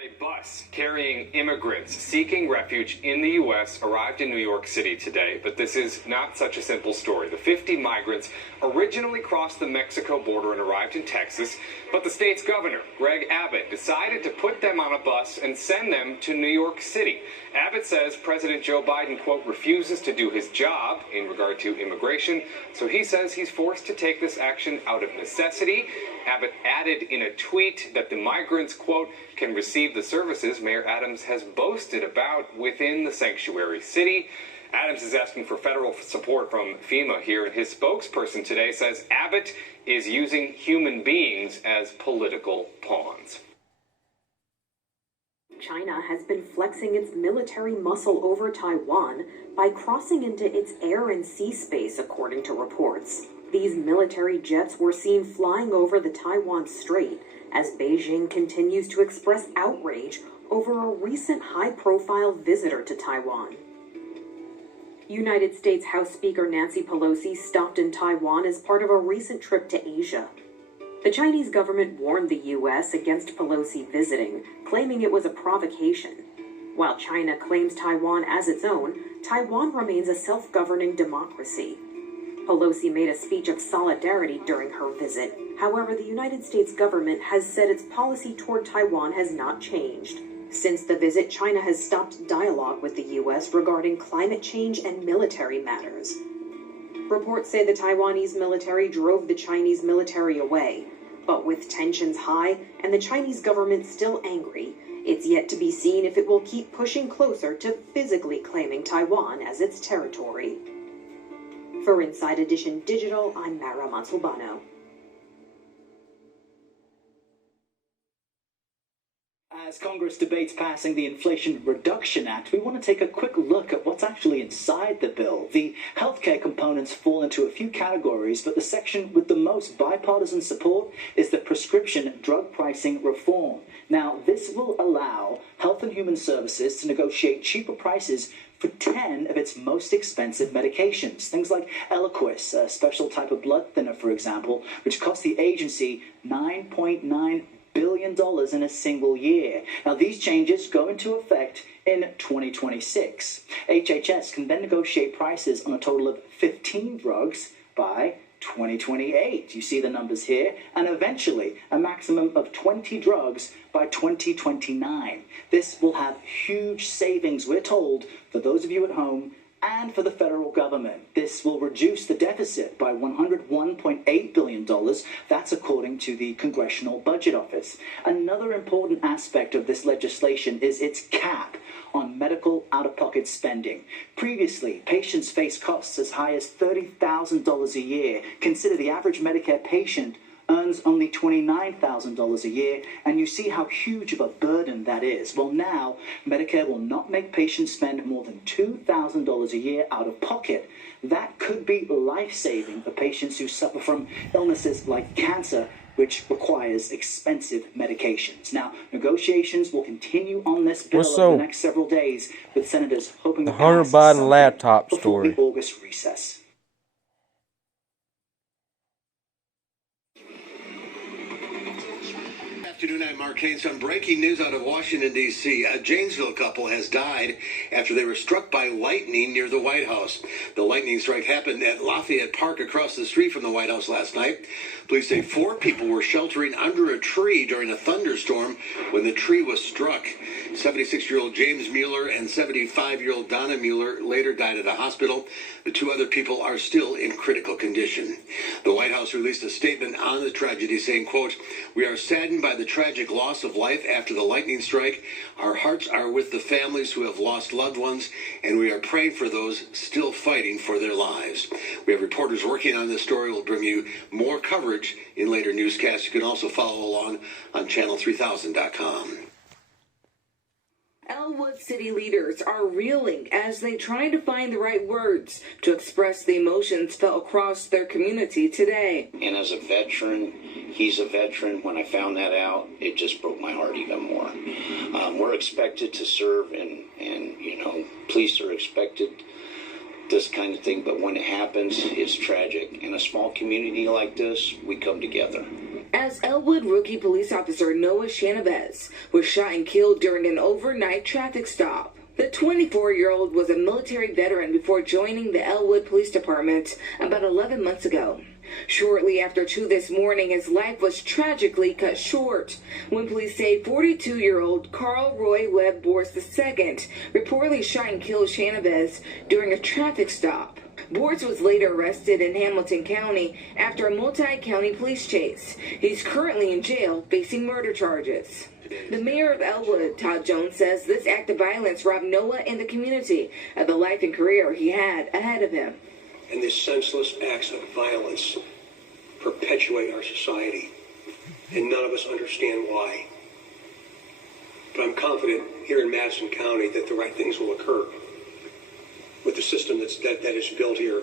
A bus carrying immigrants seeking refuge in the U.S. arrived in New York City today, but this is not such a simple story. The 50 migrants originally crossed the Mexico border and arrived in Texas, but the state's governor, Greg Abbott, decided to put them on a bus and send them to New York City. Abbott says President Joe Biden, quote, refuses to do his job in regard to immigration, so he says he's forced to take this action out of necessity. Abbott added in a tweet that the migrants, quote, can receive the services Mayor Adams has boasted about within the sanctuary city. Adams is asking for federal support from FEMA here, and his spokesperson today says Abbott is using human beings as political pawns. China has been flexing its military muscle over Taiwan by crossing into its air and sea space, according to reports. These military jets were seen flying over the Taiwan Strait as Beijing continues to express outrage over a recent high-profile visitor to Taiwan. United States House Speaker Nancy Pelosi stopped in Taiwan as part of a recent trip to Asia. The Chinese government warned the U.S. against Pelosi visiting, claiming it was a provocation. While China claims Taiwan as its own, Taiwan remains a self-governing democracy. Pelosi made a speech of solidarity during her visit. However, the United States government has said its policy toward Taiwan has not changed. Since the visit, China has stopped dialogue with the U.S. regarding climate change and military matters. Reports say the Taiwanese military drove the Chinese military away. But with tensions high and the Chinese government still angry, it's yet to be seen if it will keep pushing closer to physically claiming Taiwan as its territory. For Inside Edition Digital, I'm Mara Montalbano. As Congress debates passing the Inflation Reduction Act, we want to take a quick look at what's actually inside the bill. The healthcare components fall into a few categories, but the section with the most bipartisan support is the prescription drug pricing reform. Now, this will allow Health and Human Services to negotiate cheaper prices for 10 of its most expensive medications. Things like Eliquis, a special type of blood thinner, for example, which cost the agency $9.9 billion in a single year. Now, these changes go into effect in 2026. HHS can then negotiate prices on a total of 15 drugs by 2028. You see the numbers here. And eventually, a maximum of 20 drugs by 2029. This will have huge savings, we're told, for those of you at home and for the federal government. This will reduce the deficit by $101.8 billion. That's according to the Congressional Budget Office. Another important aspect of this legislation is its cap on medical out-of-pocket spending. Previously, patients faced costs as high as $30,000 a year. Consider the average Medicare patient earns only $29,000 a year, and you see how huge of a burden that is. Well, now, Medicare will not make patients spend more than $2,000 a year out of pocket. That could be life-saving for patients who suffer from illnesses like cancer, which requires expensive medications. Now, negotiations will continue on this bill over the next several days, with senators hoping to pass Hunter Biden laptop before story. the August recess. Afternoon, I'm Mark Haynes. Some breaking news out of Washington, D.C. A Janesville couple has died after they were struck by lightning near the White House. The lightning strike happened at Lafayette Park across the street from the White House last night. Police say 4 people were sheltering under a tree during a thunderstorm when the tree was struck. 76-year-old James Mueller and 75-year-old Donna Mueller later died at a hospital. The 2 other people are still in critical condition. The White House released a statement on the tragedy saying, quote, "We are saddened by the tragic loss of life after the lightning strike. Our hearts are with the families who have lost loved ones, and we are praying for those still fighting for their lives." We have reporters working on this story. We'll bring you more coverage in later newscasts. You can also follow along on channel3000.com. Elwood city leaders are reeling as they try to find the right words to express the emotions felt across their community today. And as a veteran, he's a veteran. When I found that out, it just broke my heart even more. We're expected to serve, and police are expected this kind of thing, but when it happens, it's tragic. In a small community like this, we come together. as Elwood rookie police officer Noah Chavez was shot and killed during an overnight traffic stop. The 24-year-old was a military veteran before joining the Elwood Police Department about 11 months ago. Shortly after 2 this morning, his life was tragically cut short when police say 42-year-old Carl Roy Webb Borst II reportedly shot and killed Chavez during a traffic stop. Borst was later arrested in Hamilton County after a multi-county police chase. He's currently in jail facing murder charges. The mayor of Elwood, Todd Jones, says this act of violence robbed Noah and the community of the life and career he had ahead of him. And these senseless acts of violence perpetuate our society, and none of us understand why. But I'm confident here in Madison County that the right things will occur with the system that is built here.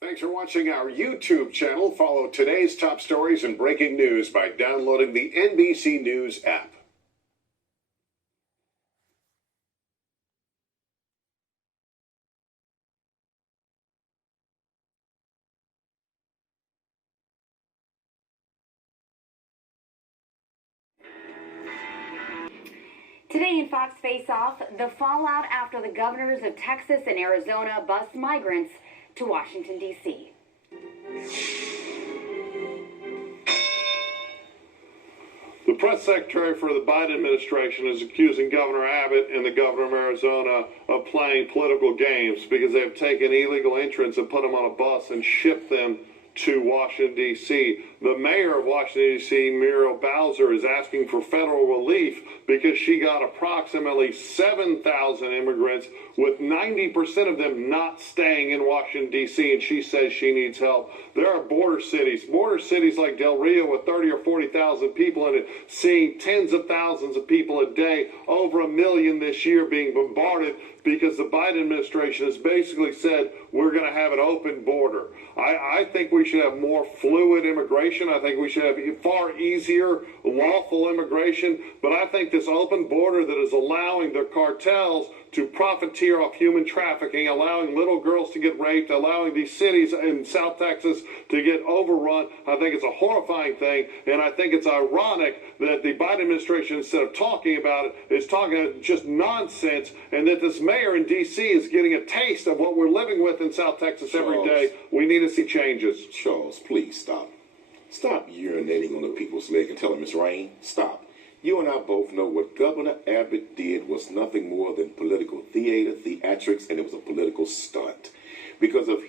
Thanks for watching our YouTube channel. Follow today's top stories and breaking news by downloading the NBC News app. Today in Fox Face Off, the fallout after the governors of Texas and Arizona bused migrants to Washington, D.C. The press secretary for the Biden administration is accusing Governor Abbott and the governor of Arizona of playing political games because they have taken illegal entrants and put them on a bus and shipped them to Washington, D.C. The mayor of Washington, D.C., Muriel Bowser, is asking for federal relief because she got approximately 7,000 immigrants, with 90% of them not staying in Washington, D.C., and she says she needs help. There are border cities like Del Rio with 30 or 40,000 people in it, seeing tens of thousands of people a day, over 1 million this year being bombarded because the Biden administration has basically said we're going to have an open border. I think we should have more fluid immigration. I think we should have far easier lawful immigration. But I think this open border that is allowing the cartels to profiteer off human trafficking, allowing little girls to get raped, allowing these cities in South Texas to get overrun, I think it's a horrifying thing. And I think it's ironic that the Biden administration, instead of talking about it, is talking just nonsense, and that this mayor in D.C. is getting a taste of what we're living with in South Texas every day. We need to see changes. Charles, please stop. Stop urinating on the people's leg and tell them it's rain. Stop. You and I both know what Governor Abbott did was nothing more than political theater, theatrics, and it was a political stunt. Because if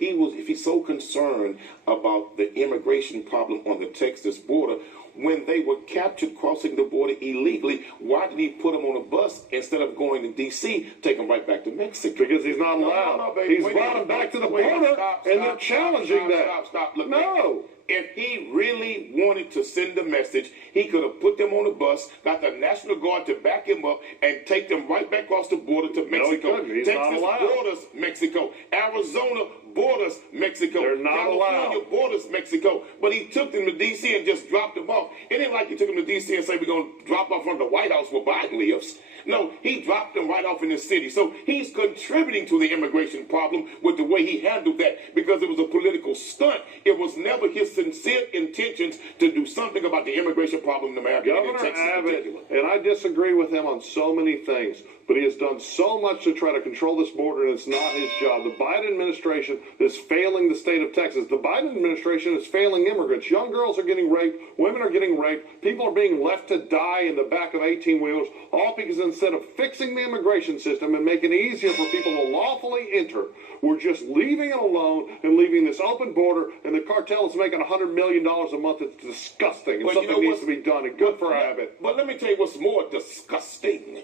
he's so concerned about the immigration problem on the Texas border, when they were captured crossing the border illegally, why did he put them on a bus instead of going to D.C., take them right back to Mexico? Because he's not allowed. He's brought them back to the border, and they're challenging that. Stop. Look, no. If he really wanted to send a message, he could have put them on a bus, got the National Guard to back him up, and take them right back across the border to Mexico. No, he couldn't. He's Texas not allowed. borders Mexico. Arizona borders Mexico. They're not California allowed. borders Mexico. But he took them to D.C. and just dropped them off. It ain't like he took them to D.C. and said, we're going to drop off from the White House where Biden lives. No, he dropped them right off in the city. So he's contributing to the immigration problem with the way he handled that, because it was a political stunt. It was never his sincere intentions to do something about the immigration problem in America. Governor Abbott, and I disagree with him on so many things, but he has done so much to try to control this border, and it's not his job. The Biden administration is failing the state of Texas. The Biden administration is failing immigrants. Young girls are getting raped. Women are getting raped. People are being left to die in the back of 18-wheelers, all because instead of fixing the immigration system and making it easier for people to lawfully enter, we're just leaving it alone and leaving this open border, and the cartel is making $100 million a month. It's disgusting, and something needs to be done, and good for Abbott. But let me tell you what's more disgusting.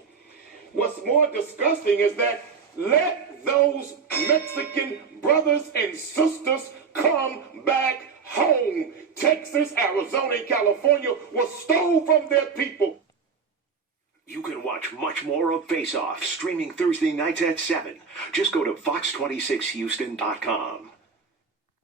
What's more disgusting is that let those Mexican brothers and sisters come back home. Texas, Arizona, and California was stole from their people. You can watch much more of Face Off streaming Thursday nights at 7. Just go to fox26houston.com.